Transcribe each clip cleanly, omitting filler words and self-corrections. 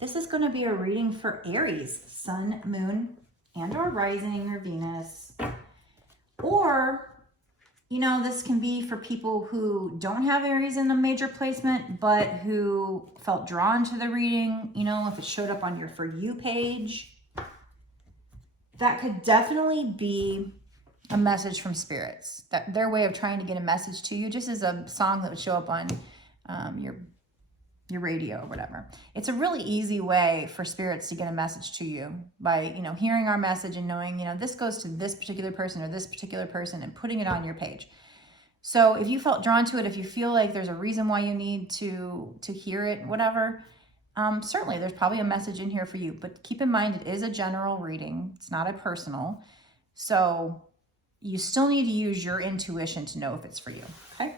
This is going to be a reading for Aries, Sun, Moon, and or Rising or Venus. Or, you know, this can be for people who don't have Aries in a major placement, but who felt drawn to the reading. You know, if it showed up on your For You page, that could definitely be a message from spirits. That their way of trying to get a message to you, just as a song that would show up on your radio or whatever. It's a really easy way for spirits to get a message to you by, you know, hearing our message and knowing, you know, this goes to this particular person or this particular person and putting it on your page. So if you felt drawn to it, if you feel like there's a reason why you need to hear it, whatever, certainly there's probably a message in here for you. But keep in mind, it is a general reading. It's not a personal. So you still need to use your intuition to know if it's for you, okay?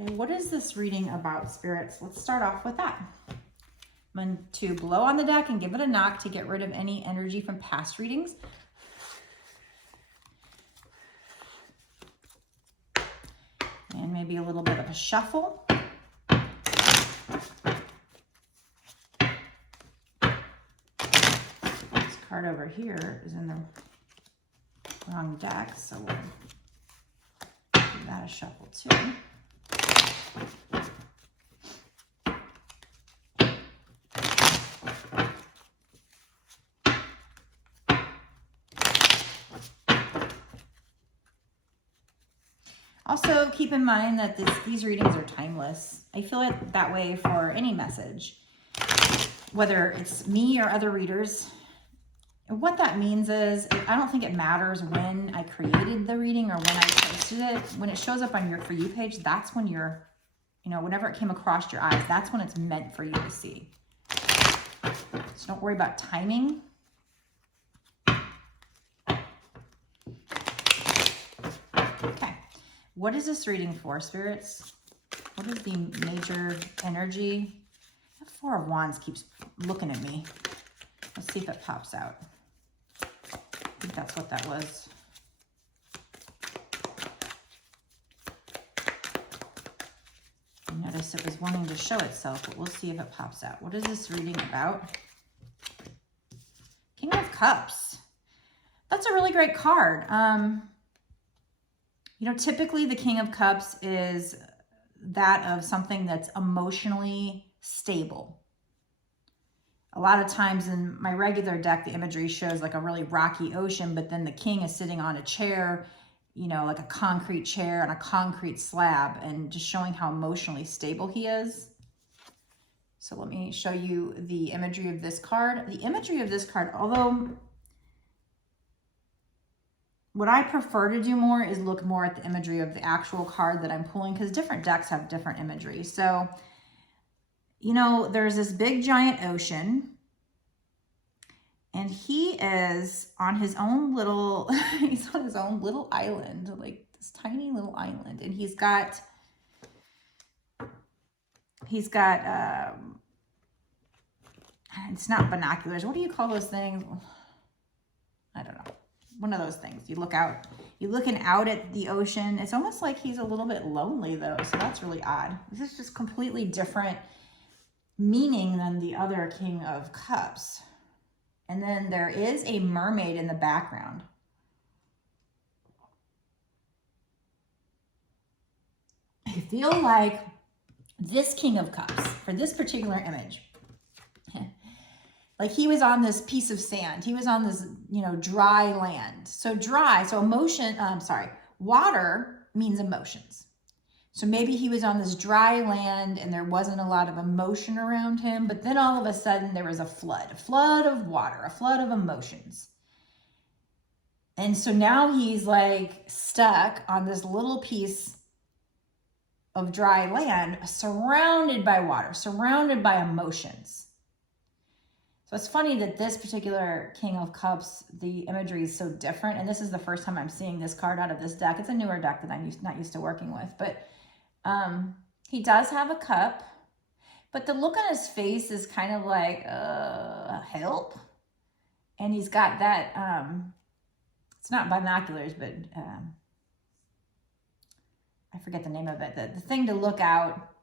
Okay, what is this reading about, spirits? Let's start off with that. I'm going to blow on the deck and give it a knock to get rid of any energy from past readings. And maybe a little bit of a shuffle. This card over here is in the wrong deck, so we'll give that a shuffle too. Also, keep in mind that these readings are timeless. I feel it that way for any message, whether it's me or other readers. What that means is, I don't think it matters when I created the reading or when I posted it. When it shows up on your For You page, that's when you're, you know, whenever it came across your eyes, that's when it's meant for you to see. So don't worry about timing. Okay. What is this reading for, spirits? What is the major energy? The Four of Wands keeps looking at me. Let's see if it pops out. I think that's what that was. I noticed it was wanting to show itself, but we'll see if it pops out. What is this reading about? King of Cups. That's a really great card. You know, typically the King of Cups is that of something that's emotionally stable. A lot of times in my regular deck, the imagery shows like a really rocky ocean, but then the king is sitting on a chair, you know, like a concrete chair on a concrete slab, and just showing how emotionally stable he is. So let me show you the imagery of this card. The imagery of this card, although what I prefer to do more is look more at the imagery of the actual card that I'm pulling, because different decks have different imagery. So, you know, there's this big giant ocean, and he is on his own little, he's on his own little island, like this tiny little island. And he's got it's not binoculars. What do you call those things? I don't know. One of those things. You look out, you're looking out at the ocean. It's almost like he's a little bit lonely though. So that's really odd. This is just completely different meaning than the other King of Cups. And then there is a mermaid in the background. I feel like this King of Cups, for this particular image, like he was on this piece of sand. He was on this, you know, dry land. So dry, so water means emotions. So maybe he was on this dry land and there wasn't a lot of emotion around him, but then all of a sudden there was a flood of water, a flood of emotions. And so now he's like stuck on this little piece of dry land, surrounded by water, surrounded by emotions. So it's funny that this particular King of Cups, the imagery is so different. And this is the first time I'm seeing this card out of this deck. It's a newer deck that I'm not used to working with. But he does have a cup. But the look on his face is kind of like, help. And he's got that, it's not binoculars, but I forget the name of it. The thing to look out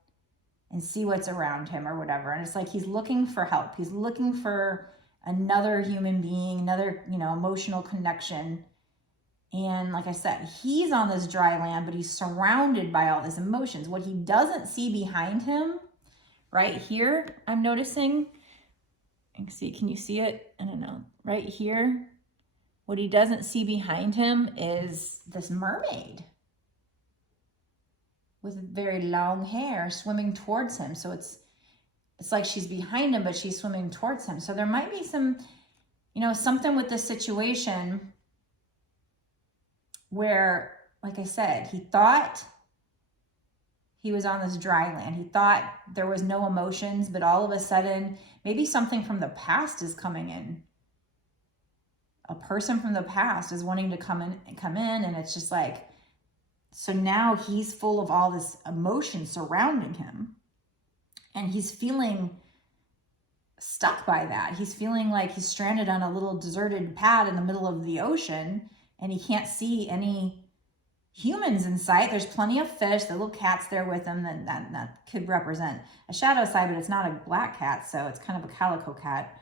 and see what's around him or whatever. And it's like he's looking for help. He's looking for another human being, another, you know, emotional connection. And like I said, he's on this dry land, but he's surrounded by all these emotions. What he doesn't see behind him, right here, I'm noticing, and see, can you see it? I don't know. Right here, what he doesn't see behind him is this mermaid with very long hair swimming towards him. So it's like she's behind him, but she's swimming towards him. So there might be some, you know, something with this situation where, like I said, he thought he was on this dry land. He thought there was no emotions, but all of a sudden, maybe something from the past is coming in. A person from the past is wanting to come in, and it's just like, so now he's full of all this emotion surrounding him, and he's feeling stuck by that. He's feeling like he's stranded on a little deserted pad in the middle of the ocean, and he can't see any humans in sight. There's plenty of fish. The little cat's there with him. That could represent a shadow side, but it's not a black cat, so it's kind of a calico cat.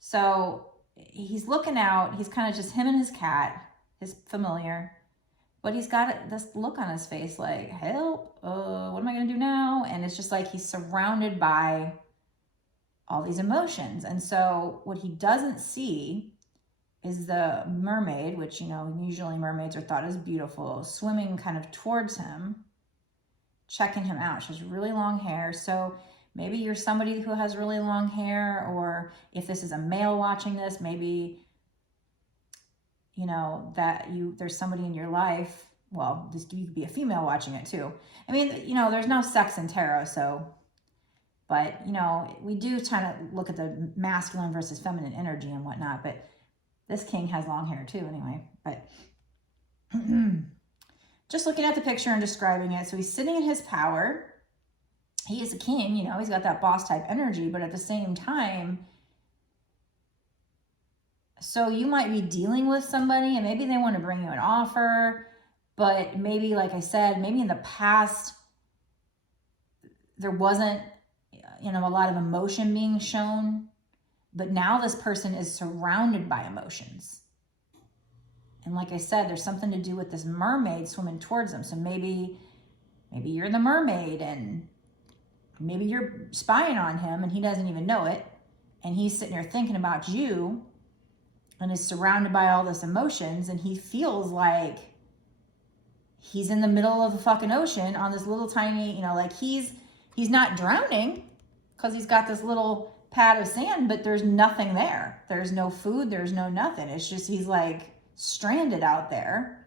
So he's looking out. He's kind of just him and his cat, his familiar. But he's got this look on his face like, help, what am I going to do now? And it's just like he's surrounded by all these emotions. And so what he doesn't see is the mermaid, which, you know, usually mermaids are thought as beautiful, swimming kind of towards him, checking him out. She has really long hair. So maybe you're somebody who has really long hair, or if this is a male watching this, maybe, you know, that there's somebody in your life. Well, you could be a female watching it too. I mean, you know, there's no sex in tarot, so, but, you know, we do try to look at the masculine versus feminine energy and whatnot, but this king has long hair too anyway. But just looking at the picture and describing it, so he's sitting in his power. He is a king, you know, he's got that boss type energy, but at the same time, so you might be dealing with somebody and maybe they want to bring you an offer, but maybe, like I said, maybe in the past, there wasn't, you know, a lot of emotion being shown, but now this person is surrounded by emotions. And like I said, there's something to do with this mermaid swimming towards them. So maybe you're the mermaid, and maybe you're spying on him and he doesn't even know it. And he's sitting there thinking about you and is surrounded by all this emotions. And he feels like he's in the middle of the fucking ocean on this little tiny, you know, like he's not drowning because he's got this little pad of sand, but there's nothing there. There's no food. There's no nothing. It's just, he's like stranded out there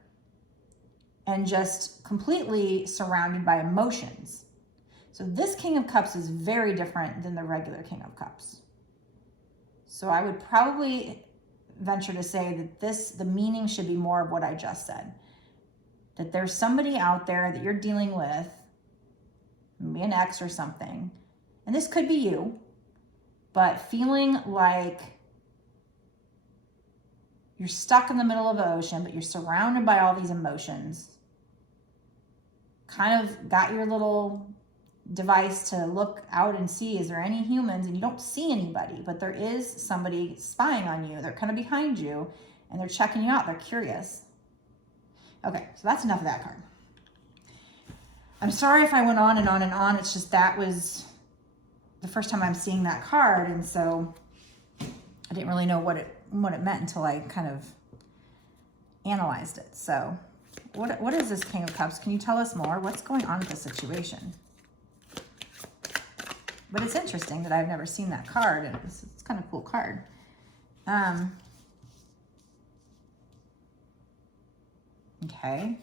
and just completely surrounded by emotions. So this King of Cups is very different than the regular King of Cups. So I would probably venture to say that the meaning should be more of what I just said. That there's somebody out there that you're dealing with, maybe an ex or something, and this could be you, but feeling like you're stuck in the middle of the ocean, but you're surrounded by all these emotions, kind of got your little device to look out and see, is there any humans? And you don't see anybody, but there is somebody spying on you. They're kind of behind you and they're checking you out. They're curious. Okay, so that's enough of that card. I'm sorry if I went on and on and on. It's just that was the first time I'm seeing that card, and so I didn't really know what it meant until I kind of analyzed it. So what is this King of Cups? Can you tell us more? What's going on with the situation? But it's interesting that I've never seen that card, and it's kind of a cool card. Okay.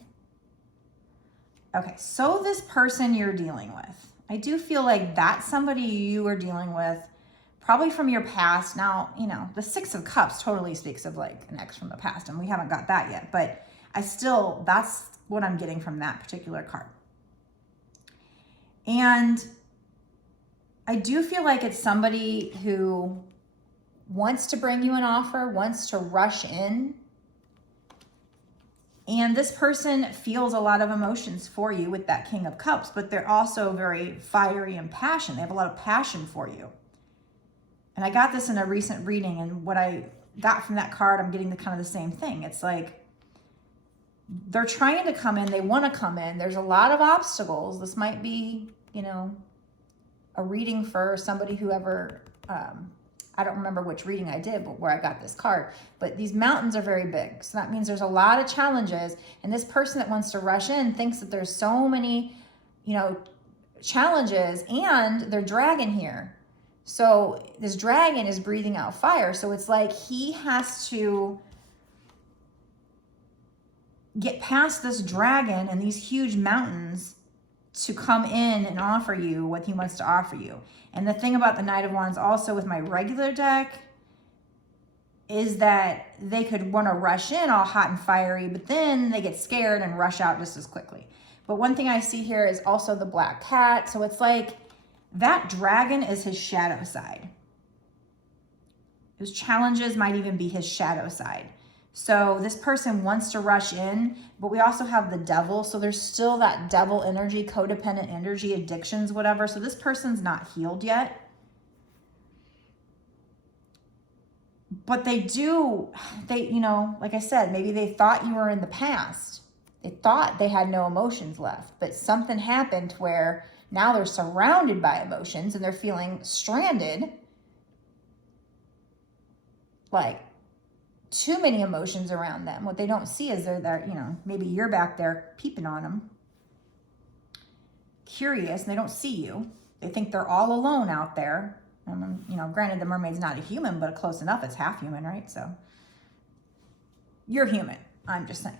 Okay, so this person you're dealing with, I do feel like that's somebody you are dealing with, probably from your past. Now, you know, the Six of Cups totally speaks of like an ex from the past, and we haven't got that yet, but that's what I'm getting from that particular card. And I do feel like it's somebody who wants to bring you an offer, wants to rush in, And this person feels a lot of emotions for you with that King of Cups, but they're also very fiery and passionate. They have a lot of passion for you. And I got this in a recent reading, and what I got from that card, I'm getting the kind of the same thing. It's like they're trying to come in. They want to come in. There's a lot of obstacles. This might be, you know, a reading for somebody who ever, I don't remember which reading I did, but where I got this card. But these mountains are very big. So that means there's a lot of challenges. And this person that wants to rush in thinks that there's so many, you know, challenges, and they're dragon here. So this dragon is breathing out fire. So it's like he has to get past this dragon and these huge mountains to come in and offer you what he wants to offer you. And the thing about the Knight of Wands also with my regular deck is that they could want to rush in all hot and fiery, but then they get scared and rush out just as quickly. But one thing I see here is also the black cat. So it's like that dragon is his shadow side. Those challenges might even be his shadow side. So this person wants to rush in, but we also have the devil. So there's still that devil energy, codependent energy, addictions, whatever. So this person's not healed yet. But they, you know, like I said, maybe they thought you were in the past. They thought they had no emotions left, but something happened where now they're surrounded by emotions and they're feeling stranded. Like, too many emotions around them. What they don't see is they're there, you know, maybe you're back there peeping on them, curious, and they don't see you. They think they're all alone out there. You know, granted, the mermaid's not a human, but close enough. It's half human, right? So you're human. I'm just saying.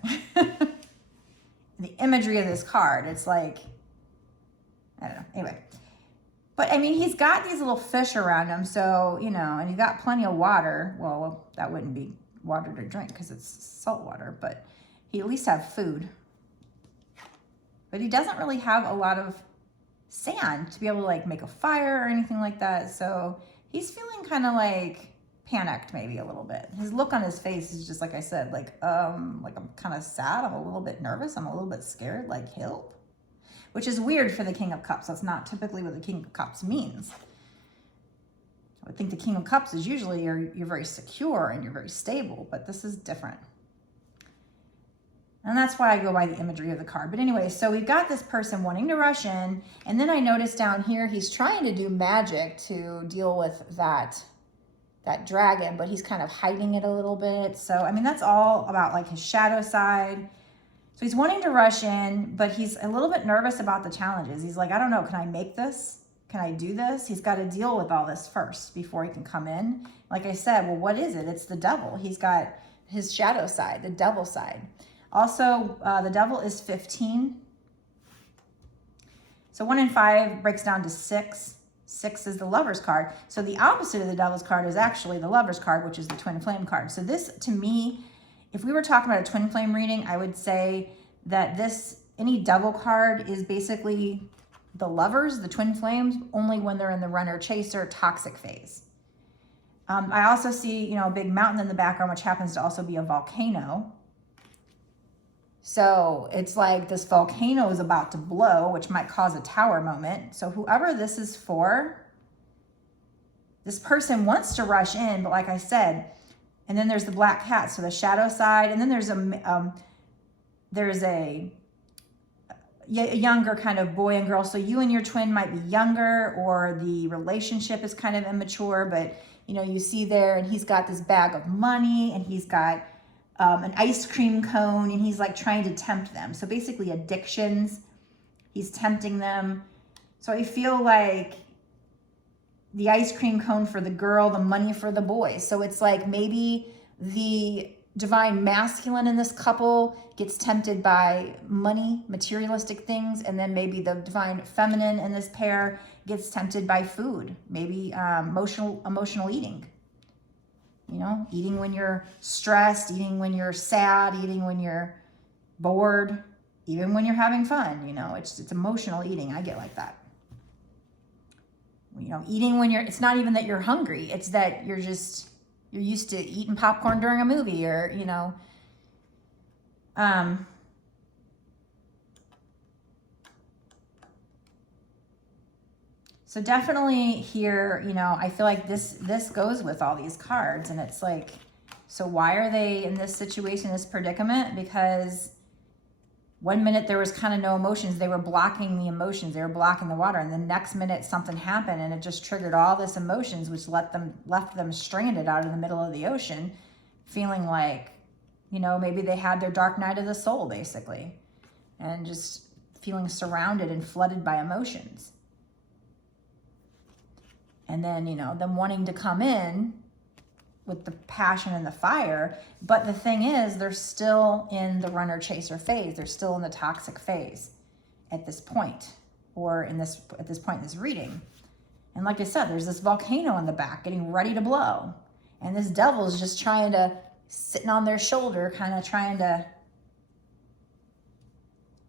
The imagery of this card, it's like, I don't know. Anyway. But I mean, he's got these little fish around him. So, you know, and he's got plenty of water. Well, that wouldn't be water to drink because it's salt water, but he at least have food. But he doesn't really have a lot of sand to be able to like make a fire or anything like that. So he's feeling kind of like panicked maybe a little bit. His look on his face is just like I said, like I'm kind of sad. I'm a little bit nervous. I'm a little bit scared, like help, which is weird for the King of Cups. That's not typically what the King of Cups means. I would think the King of Cups is usually you're very secure and you're very stable, but this is different. And that's why I go by the imagery of the card. But anyway, so we've got this person wanting to rush in, and then I notice down here he's trying to do magic to deal with that dragon, but he's kind of hiding it a little bit. So, I mean, that's all about like his shadow side. So he's wanting to rush in, but he's a little bit nervous about the challenges. He's like, I don't know, can I make this? Can I do this? He's got to deal with all this first before he can come in. Like I said, well, what is it? It's the devil. He's got his shadow side, the devil side. Also, the devil is 15. So 1 in 5 breaks down to 6. 6 is the Lover's card. So the opposite of the devil's card is actually the Lover's card, which is the Twin Flame card. So this, to me, if we were talking about a Twin Flame reading, I would say that any devil card is basically the lovers, the twin flames, only when they're in the runner, chaser, toxic phase. I also see, you know, a big mountain in the background, which happens to also be a volcano. So it's like this volcano is about to blow, which might cause a tower moment. So whoever this is for, this person wants to rush in, but like I said, and then there's the black cat, so the shadow side, and then there's a younger kind of boy and girl. So you and your twin might be younger, or the relationship is kind of immature, but you know, you see there, and he's got this bag of money, and he's got an ice cream cone, and he's like trying to tempt them. So basically addictions, he's tempting them. So I feel like the ice cream cone for the girl, the money for the boy. So it's like maybe the divine masculine in this couple gets tempted by money, materialistic things, and then maybe the divine feminine in this pair gets tempted by food, maybe emotional eating. You know, eating when you're stressed, eating when you're sad, eating when you're bored, even when you're having fun. You know, it's emotional eating. I get like that. You know, eating when it's not even that you're hungry. It's that you're used to eating popcorn during a movie, or, you know, So definitely here, you know, I feel like this goes with all these cards, and it's like, so why are they in this situation, this predicament? Because one minute there was kind of no emotions. They were blocking the emotions. They were blocking the water. And the next minute something happened and it just triggered all this emotions, which left them stranded out in the middle of the ocean, feeling like, you know, maybe they had their dark night of the soul, basically, and just feeling surrounded and flooded by emotions. And then, you know, them wanting to come in with the passion and the fire. But the thing is, they're still in the runner chaser phase. They're still in the toxic phase at this point, or at this point in this reading. And like I said, there's this volcano in the back getting ready to blow. And this devil is just sitting on their shoulder, kind of trying to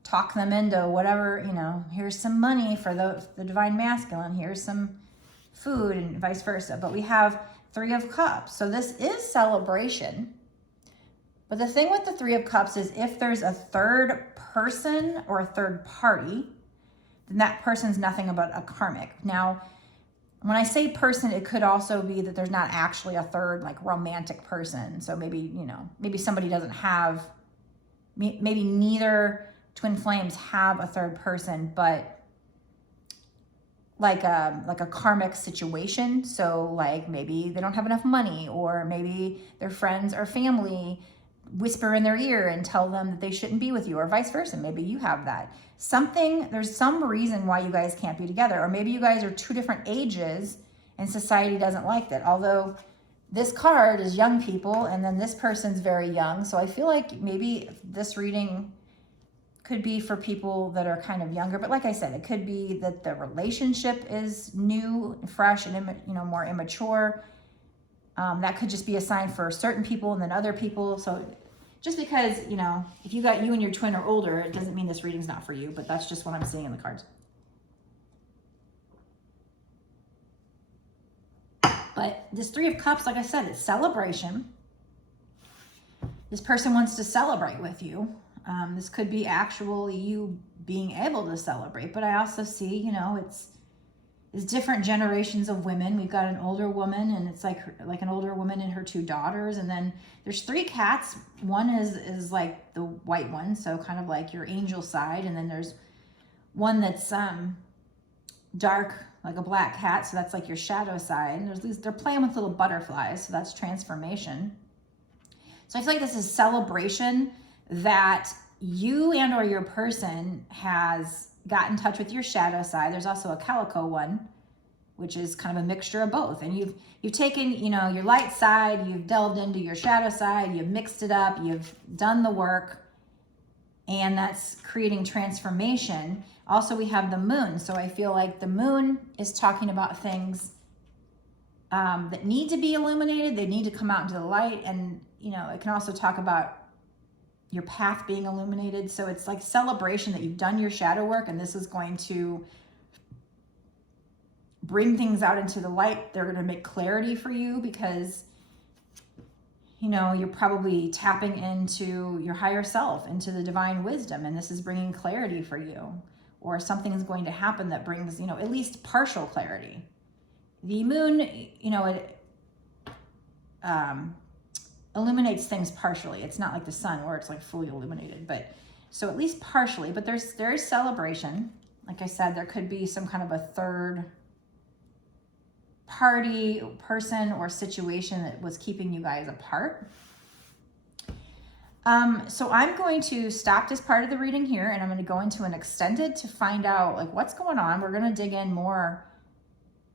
talk them into whatever, you know, here's some money for the divine masculine, here's some food, and vice versa. But we have Three of Cups. So this is celebration. But the thing with the Three of Cups is if there's a third person or a third party, then that person's nothing but a karmic. Now, when I say person, it could also be that there's not actually a third, like, romantic person. So maybe, you know, maybe somebody doesn't have, maybe neither twin flames have a third person, but like a karmic situation. So like maybe they don't have enough money, or maybe their friends or family whisper in their ear and tell them that they shouldn't be with you, or vice versa. Maybe you have that. There's some reason why you guys can't be together, or maybe you guys are two different ages and society doesn't like that. Although this card is young people and then this person's very young. So I feel like maybe this reading could be for people that are kind of younger. But like I said, it could be that the relationship is new, fresh, and, you know, more immature. That could just be a sign for certain people and then other people. So just because, you know, if you and your twin are older, it doesn't mean this reading's not for you, but that's just what I'm seeing in the cards. But this Three of Cups, like I said, it's celebration. This person wants to celebrate with you. This could be actually you being able to celebrate, but I also see, you know, it's different generations of women. We've got an older woman, and it's like an older woman and her two daughters, and then there's three cats. One is like the white one, so kind of like your angel side, and then there's one that's dark, like a black cat, so that's like your shadow side. And they're playing with little butterflies, so that's transformation. So I feel like this is celebration that you and or your person has got in touch with your shadow side. There's also a calico one, which is kind of a mixture of both. And you've taken, you know, your light side, you've delved into your shadow side, you've mixed it up, you've done the work, and that's creating transformation. Also, we have the moon. So I feel like the moon is talking about things that need to be illuminated. They need to come out into the light. And, you know, it can also talk about your path being illuminated. So it's like celebration that you've done your shadow work, and this is going to bring things out into the light. They're going to make clarity for you because, you know, you're probably tapping into your higher self, into the divine wisdom, and this is bringing clarity for you. Or something is going to happen that brings, you know, at least partial clarity. The moon, you know, it illuminates things partially. It's not like the sun where it's like fully illuminated, but so at least partially. But there is celebration. Like I said, there could be some kind of a third party, person, or situation that was keeping you guys apart. So I'm going to stop this part of the reading here, and I'm going to go into an extended to find out like what's going on. We're going to dig in more,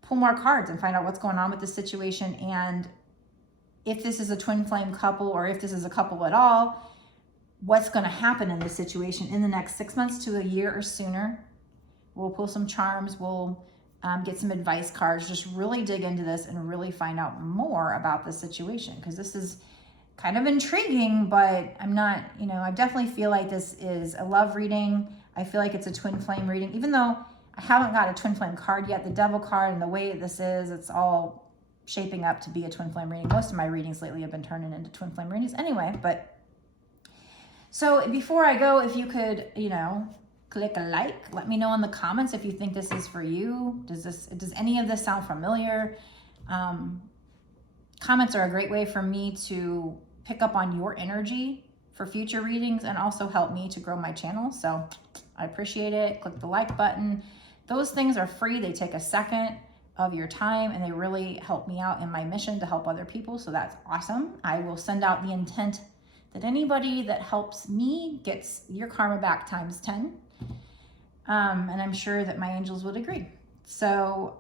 pull more cards and find out what's going on with the situation, and if this is a twin flame couple, or if this is a couple at all, what's going to happen in this situation in the next 6 months to a year or sooner. We'll pull some charms. We'll get some advice cards, just really dig into this and really find out more about the situation, because this is kind of intriguing, but I'm not, you know, I definitely feel like this is a love reading. I feel like it's a twin flame reading, even though I haven't got a twin flame card yet. The devil card and the way this is, it's all shaping up to be a twin flame reading. Most of my readings lately have been turning into twin flame readings anyway, but So before I go, if you could, you know, click a like, let me know in the comments if you think this is for you. Does any of this sound familiar? Comments are a great way for me to pick up on your energy for future readings and also help me to grow my channel. So I appreciate it. Click the like button. Those things are free. They take a second of your time and they really help me out in my mission to help other people. So that's awesome. I will send out the intent that anybody that helps me gets your karma back times 10. And I'm sure that my angels would agree. So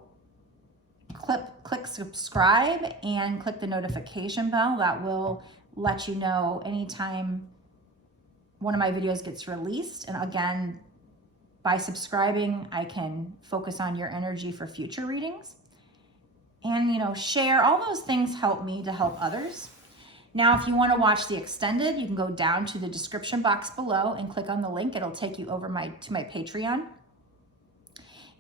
click subscribe and click the notification bell. That will let you know anytime one of my videos gets released. And again, by subscribing, I can focus on your energy for future readings. And, you know, share. All those things help me to help others. Now, if you want to watch the extended, you can go down to the description box below and click on the link. It'll take you over to my Patreon.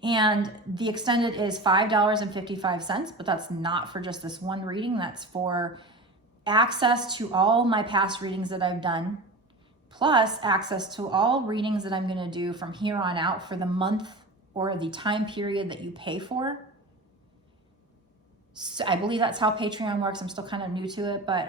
And the extended is $5.55, but that's not for just this one reading. That's for access to all my past readings that I've done, plus access to all readings that I'm going to do from here on out for the month or the time period that you pay for. So I believe that's how Patreon works. I'm still kind of new to it, but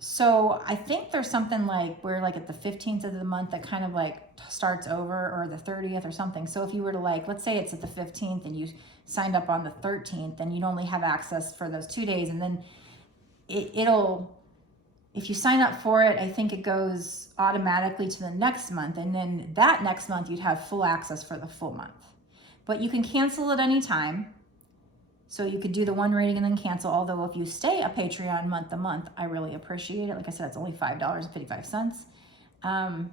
so I think there's something like we're like at the 15th of the month that kind of like starts over, or the 30th or something. So if you were to, like, let's say it's at the 15th and you signed up on the 13th, then you'd only have access for those 2 days. And then it'll, if you sign up for it, I think it goes automatically to the next month. And then that next month you'd have full access for the full month. But you can cancel at any time. So you could do the one reading and then cancel. Although if you stay a Patreon month to month, I really appreciate it. Like I said, it's only $5.55. And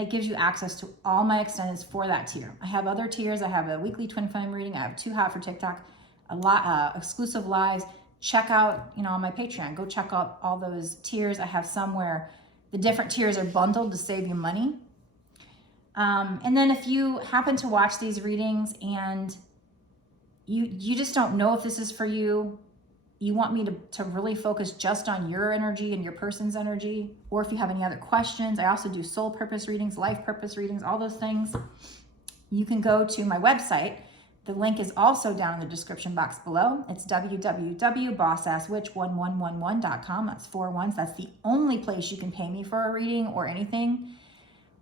it gives you access to all my extendeds for that tier. I have other tiers. I have a weekly Twinflame reading. I have Too Hot for TikTok, a lot exclusive lives. Check out, you know, on my Patreon. Go check out all those tiers. I have some where the different tiers are bundled to save you money. And then if you happen to watch these readings and you just don't know if this is for you, you want me to really focus just on your energy and your person's energy, or if you have any other questions, I also do soul purpose readings, life purpose readings, all those things. You can go to my website. The link is also down in the description box below. It's www.bossasswitch1111.com. That's 4 ones. That's the only place you can pay me for a reading or anything,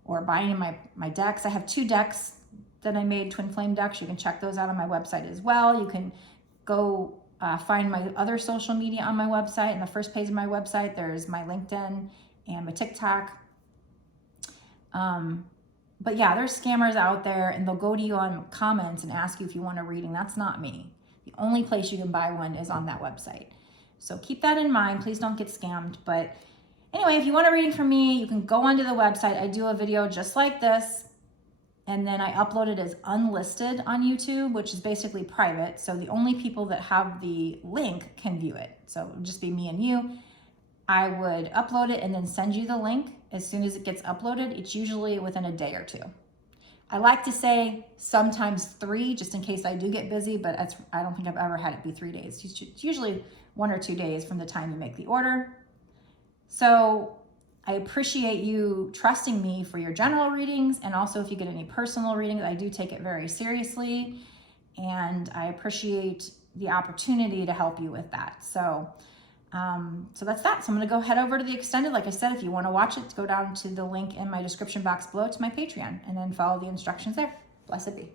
or buy any of my decks. I have 2 decks that I made, Twinflame decks. You can check those out on my website as well. You can go find my other social media on my website. In the first page of my website, there's my LinkedIn and my TikTok. But yeah, there's scammers out there, and they'll go to you on comments and ask you if you want a reading. That's not me. The only place you can buy one is on that website. So keep that in mind. Please don't get scammed. But anyway, if you want a reading from me, you can go onto the website. I do a video just like this, and then I upload it as unlisted on YouTube, which is basically private. So the only people that have the link can view it. So it would just be me and you. I would upload it and then send you the link as soon as it gets uploaded. It's usually within a day or 2. I like to say sometimes 3, just in case I do get busy, but I don't think I've ever had it be 3 days. It's usually 1 or 2 days from the time you make the order. So I appreciate you trusting me for your general readings, and also if you get any personal readings, I do take it very seriously, and I appreciate the opportunity to help you with that. So that's that. So I'm going to go head over to the extended. Like I said, if you want to watch it, go down to the link in my description box below to my Patreon, and then follow the instructions there. Blessed be.